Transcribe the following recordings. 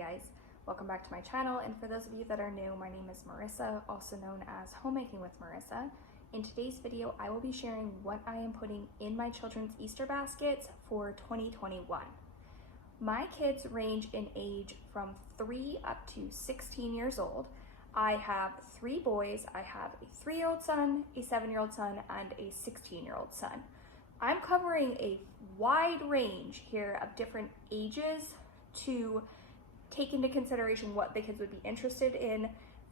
guys, welcome back to my channel, and for those of you that are new, my name is Marissa, also known as Homemaking with Marissa. In today's video, I will be sharing what I am putting in my children's Easter baskets for 2021. My kids range in age from 3 up to 16 years old. I have 3 boys. I have a 3-year-old son, a 7-year-old son, and a 16-year-old son. I'm covering a wide range here of different ages to take into consideration what the kids would be interested in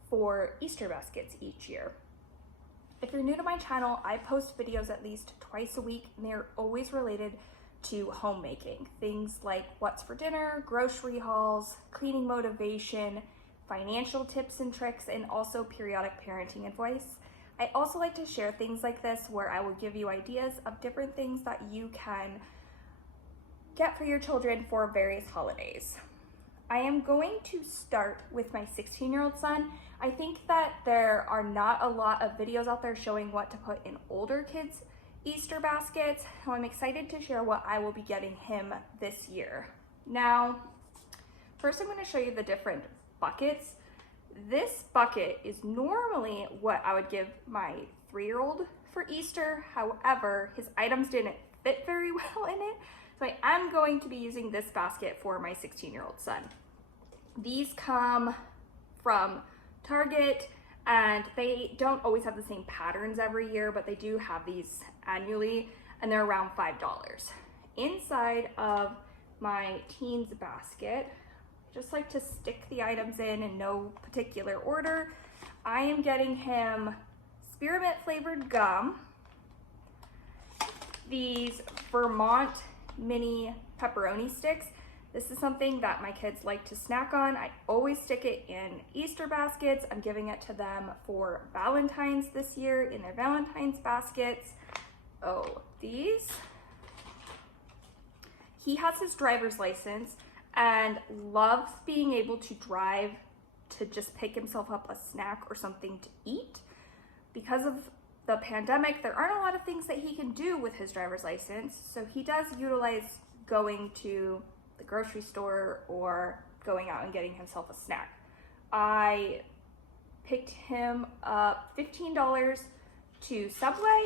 for Easter baskets each year. If you're new to my channel, I post videos at least twice a week, and they're always related to homemaking. Things like what's for dinner, grocery hauls, cleaning motivation, financial tips and tricks, and also periodic parenting advice. I also like to share things like this where I will give you ideas of different things that you can get for your children for various holidays. I am going to start with my 16-year-old son. I think that there are not a lot of videos out there showing what to put in older kids' Easter baskets, so I'm excited to share what I will be getting him this year. Now, first I'm going to show you the different buckets. This bucket is normally what I would give my 3-year-old for Easter. However, his items didn't fit very well in it, so I am going to be using this basket for my 16-year-old son. These come from Target, and they don't always have the same patterns every year, but they do have these annually, and they're around $5. Inside of my teens basket, I just like to stick the items in no particular order. I am getting him spearmint flavored gum, these Vermont mini pepperoni sticks. This is something that my kids like to snack on. I always stick it in Easter baskets. I'm giving it to them for Valentine's this year in their Valentine's baskets. Oh, these. He has his driver's license and loves being able to drive to just pick himself up a snack or something to eat. Because of the pandemic, there aren't a lot of things that he can do with his driver's license, so he does utilize going to the grocery store or going out and getting himself a snack. I picked him up $15 to Subway,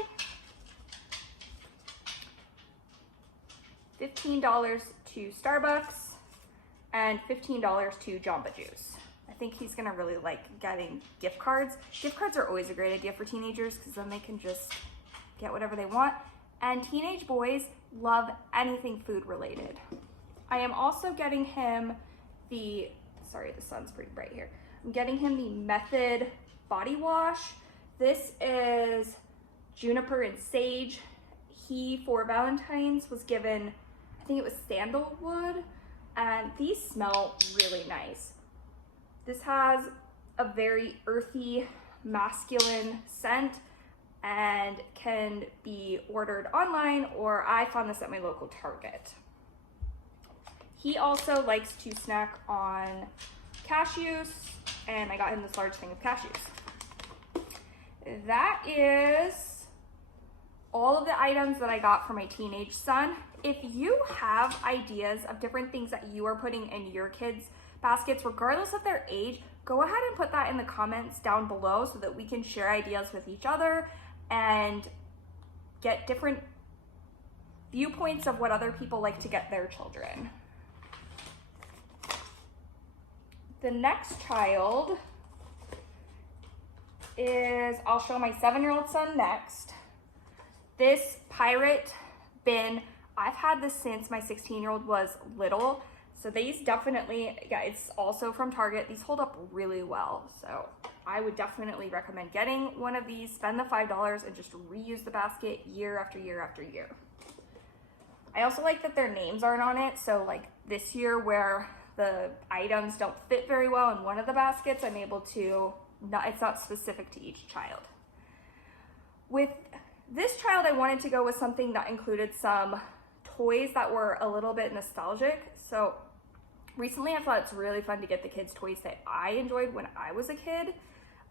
$15 to Starbucks, and $15 to Jamba Juice. I think he's gonna really like getting gift cards. Gift cards are always a great idea for teenagers because then they can just get whatever they want. And teenage boys love anything food related. I am also getting him the sun's pretty bright here. I'm getting him the Method body wash. This is juniper and sage. He, for Valentine's, was given, I think it was sandalwood, and these smell really nice. This has a very earthy, masculine scent and can be ordered online, or I found this at my local Target. He also likes to snack on cashews, and I got him this large thing of cashews. That is all of the items that I got for my teenage son. If you have ideas of different things that you are putting in your kids' baskets, regardless of their age, go ahead and put that in the comments down below so that we can share ideas with each other and get different viewpoints of what other people like to get their children. The next child is, I'll show my 7-year-old son next. This pirate bin, I've had this since my 16-year-old was little. So these definitely, yeah, it's also from Target. These hold up really well. So I would definitely recommend getting one of these, spend the $5 and just reuse the basket year after year after year. I also like that their names aren't on it. So like this year where the items don't fit very well in one of the baskets, I'm able to, it's not specific to each child. With this child, I wanted to go with something that included some toys that were a little bit nostalgic. So recently I thought it's really fun to get the kids toys that I enjoyed when I was a kid.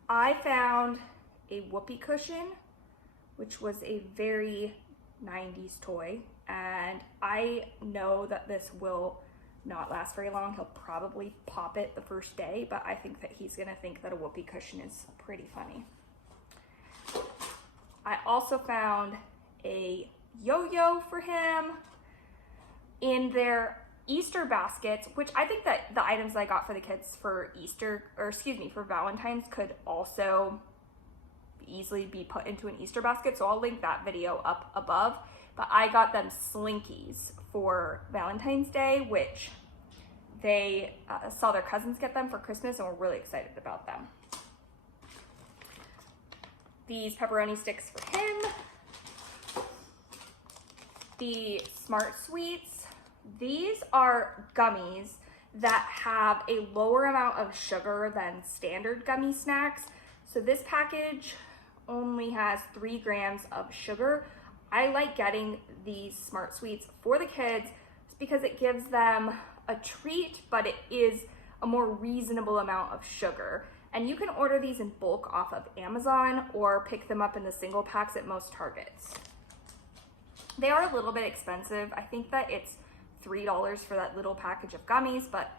I found a whoopee cushion, which was a very 90s toy, and I know that this will not last very long. He'll probably pop it the first day, but I think that he's gonna think that a whoopee cushion is pretty funny. I also found a yo-yo for him in their Easter baskets, which I think that the items I got for the kids for Easter, or excuse me, for Valentine's could also easily be put into an Easter basket. So I'll link that video up above. But I got them Slinkies for Valentine's Day, which they saw their cousins get them for Christmas and were really excited about them. These pepperoni sticks for him. The Smart Sweets. These are gummies that have a lower amount of sugar than standard gummy snacks. So this package only has 3 grams of sugar. I like getting these Smart Sweets for the kids because it gives them a treat, but it is a more reasonable amount of sugar. And you can order these in bulk off of Amazon or pick them up in the single packs at most Targets. They are a little bit expensive. I think that it's $3 for that little package of gummies, but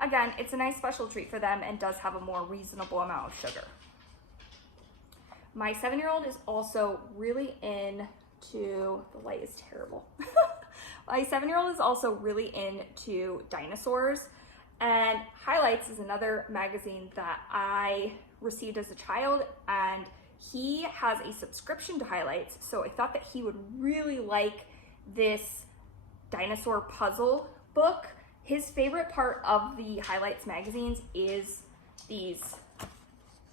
again, it's a nice special treat for them and does have a more reasonable amount of sugar. My 7-year-old is also really into, the light is terrible. My 7-year-old is also really into dinosaurs, and Highlights is another magazine that I received as a child, and he has a subscription to Highlights, so I thought that he would really like this dinosaur puzzle book. His favorite part of the Highlights magazines is these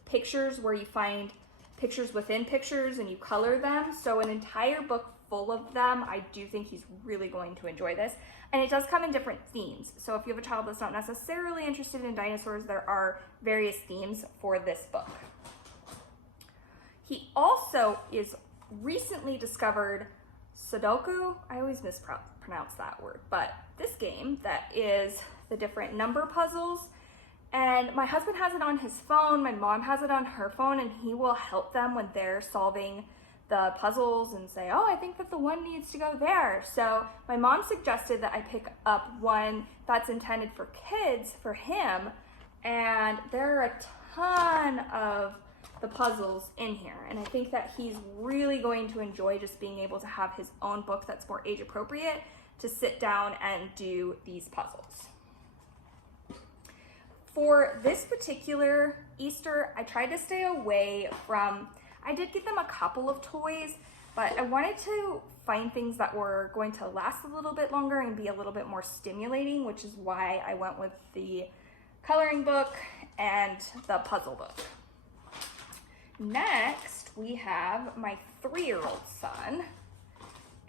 pictures where you find pictures within pictures and you color them. So an entire book full of them. I do think he's really going to enjoy this. And it does come in different themes. So if you have a child that's not necessarily interested in dinosaurs, there are various themes for this book. He also is recently discovered Sudoku. I always mispronounce that word, but this game that is the different number puzzles. And my husband has it on his phone, my mom has it on her phone, and he will help them when they're solving the puzzles and say, oh, I think that the one needs to go there. So my mom suggested that I pick up one that's intended for kids for him, and there are a ton of the puzzles in here. And I think that he's really going to enjoy just being able to have his own book that's more age appropriate to sit down and do these puzzles. For this particular Easter, I tried to stay away from, I did get them a couple of toys, but I wanted to find things that were going to last a little bit longer and be a little bit more stimulating, which is why I went with the coloring book and the puzzle book. Next, we have my 3-year-old son,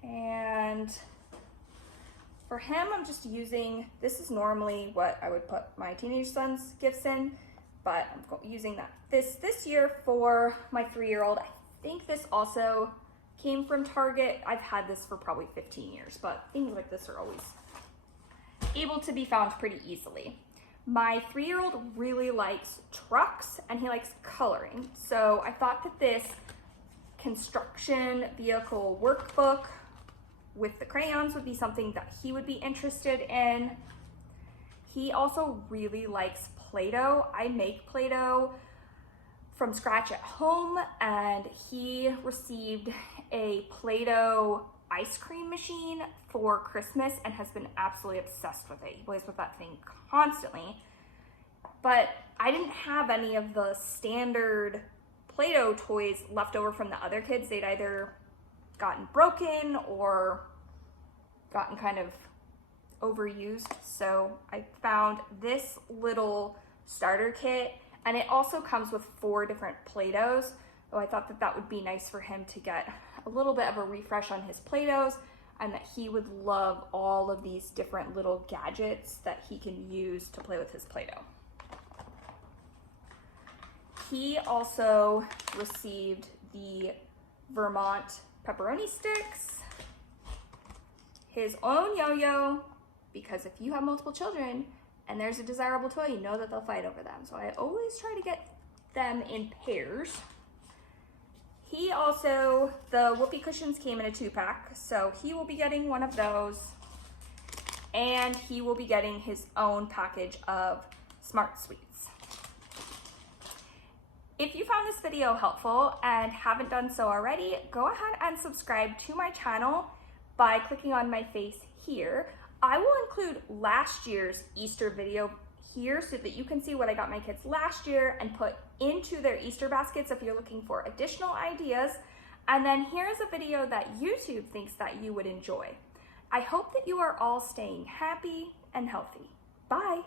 and for him, I'm just using, this is normally what I would put my teenage son's gifts in, but I'm using that this year for my 3-year-old. I think this also came from Target. I've had this for probably 15 years, but things like this are always able to be found pretty easily. My 3-year-old really likes trucks and he likes coloring. So I thought that this construction vehicle workbook with the crayons would be something that he would be interested in. He also really likes Play-Doh. I make Play-Doh from scratch at home, and he received a Play-Doh ice cream machine for Christmas and has been absolutely obsessed with it. He plays with that thing constantly. But I didn't have any of the standard Play-Doh toys left over from the other kids. They'd either gotten broken or gotten kind of overused. So I found this little starter kit, and it also comes with 4 different Play-Dohs. So I thought that that would be nice for him to get a little bit of a refresh on his Play-Dohs, and that he would love all of these different little gadgets that he can use to play with his Play-Doh. He also received the Vermont pepperoni sticks, his own yo-yo, because if you have multiple children and there's a desirable toy, you know that they'll fight over them. So I always try to get them in pairs. He also, the whoopee cushions came in a 2-pack, so he will be getting one of those. and he will be getting his own package of Smart Sweets. If you found this video helpful and haven't done so already, go ahead and subscribe to my channel by clicking on my face here. I will include last year's Easter video here so that you can see what I got my kids last year and put into their Easter baskets if you're looking for additional ideas. And then here's a video that YouTube thinks that you would enjoy. I hope that you are all staying happy and healthy. Bye.